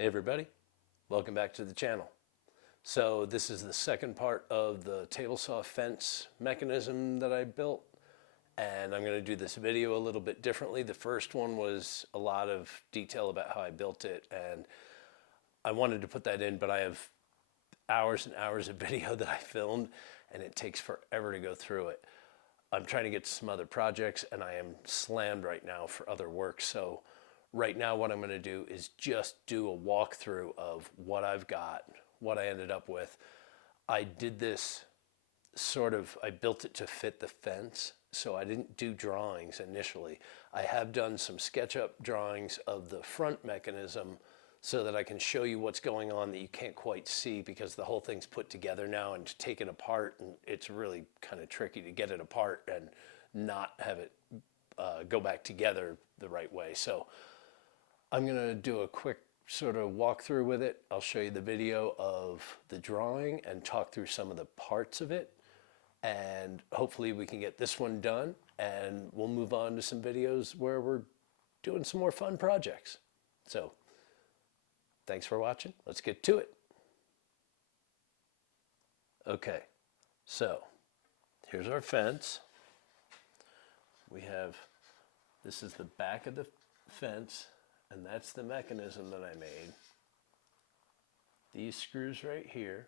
Hey everybody, welcome back to the channel. So this is the second part of the table saw fence mechanism that I built, and I'm going to do this video a little bit differently. The first one was a lot of detail about how I built it, and I wanted to put that in, but I have hours and hours of video that I filmed, and it takes forever to go through it. I'm trying to get to some other projects, and I am slammed right now for other work. So right now what I'm going to do is just do a walkthrough of what I've got, what I ended up with. I did this I built it to fit the fence, so I didn't do drawings initially. I have done some SketchUp drawings of the front mechanism so that I can show you what's going on that you can't quite see, because the whole thing's put together now and taken apart, and it's really kind of tricky to get it apart and not have it go back together the right way. So I'm going to do a quick sort of walkthrough with it. I'll show you the video of the drawing and talk through some of the parts of it, and hopefully we can get this one done, and we'll move on to some videos where we're doing some more fun projects. So thanks for watching. Let's get to it. Okay, so here's our fence. This is the back of the fence, and that's the mechanism that I made. These screws right here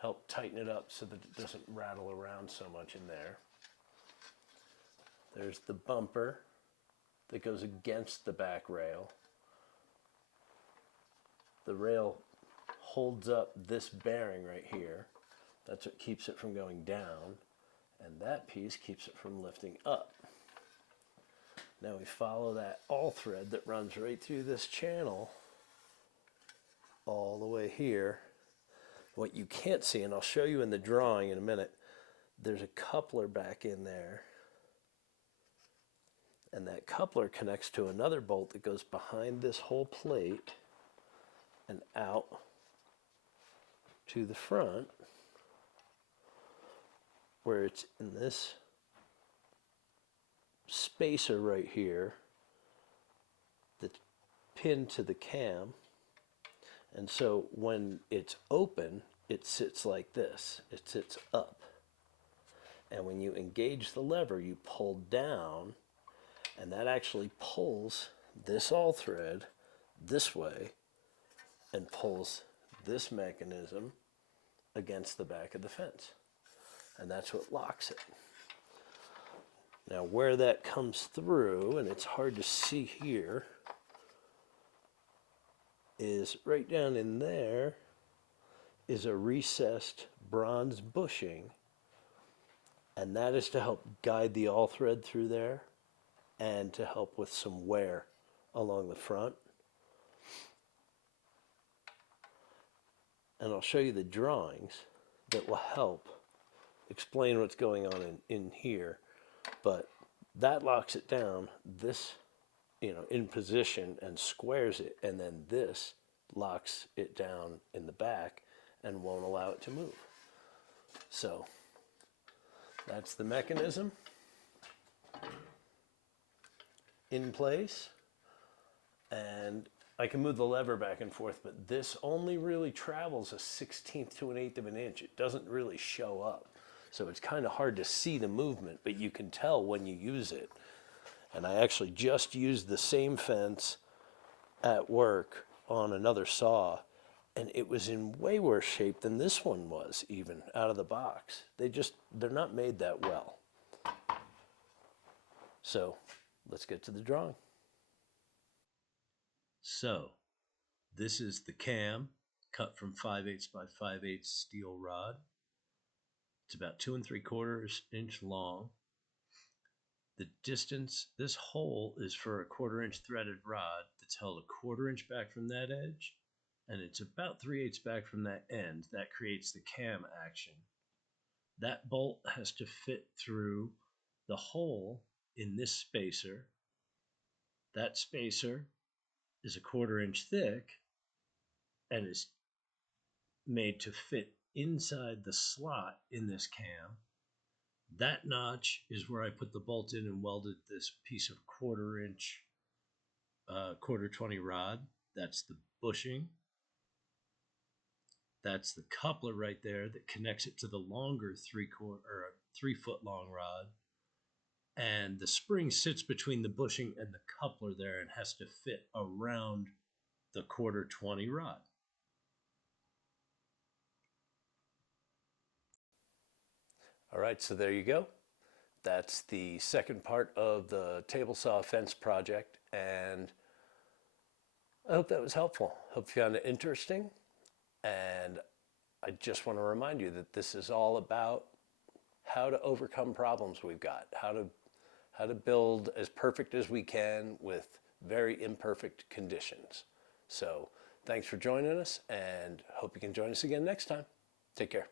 help tighten it up so that it doesn't rattle around so much in there. There's the bumper that goes against the back rail. The rail holds up this bearing right here. That's what keeps it from going down, and that piece keeps it from lifting up. Now we follow that all thread that runs right through this channel all the way here. What you can't see, and I'll show you in the drawing in a minute, there's a coupler back in there, and that coupler connects to another bolt that goes behind this whole plate and out to the front, where it's in this spacer right here that's pinned to the cam. And so when it's open, it sits like this. It sits up. And when you engage the lever, you pull down, and that actually pulls this all thread this way and pulls this mechanism against the back of the fence. And that's what locks it. Now where that comes through, and it's hard to see here, is right down in there is a recessed bronze bushing, and that is to help guide the all thread through there and to help with some wear along the front. And I'll show you the drawings that will help explain what's going on in here. But that locks it down, this, in position and squares it, and then this locks it down in the back and won't allow it to move. So that's the mechanism in place, and I can move the lever back and forth, but this only really travels a 1/16 to an 1/8 of an inch. It doesn't really show up. So it's kind of hard to see the movement, but you can tell when you use it. And I actually just used the same fence at work on another saw, and it was in way worse shape than this one was, even out of the box. They're not made that well. So let's get to the drawing. So this is the cam cut from 5/8 by 5/8 steel rod. It's about 2 3/4 inch long. The distance, this hole is for a 1/4 inch threaded rod that's held a 1/4 inch back from that edge, and it's about 3/8 back from that end. That creates the cam action. That bolt has to fit through the hole in this spacer. That spacer is a 1/4 inch thick and is made to fit inside the slot in this cam. That notch is where I put the bolt in and welded this piece of 1/4 inch 1/4 20 rod. That's the bushing. That's the coupler right there that connects it to the longer 3 foot long rod. And the spring sits between the bushing and the coupler there and has to fit around the 1/4 20 rod. All right, so there you go. That's the second part of the table saw fence project, and I hope that was helpful. Hope you found it interesting, and I just want to remind you that this is all about how to overcome problems we've got, how to build as perfect as we can with very imperfect conditions. So thanks for joining us, and hope you can join us again next time. Take care.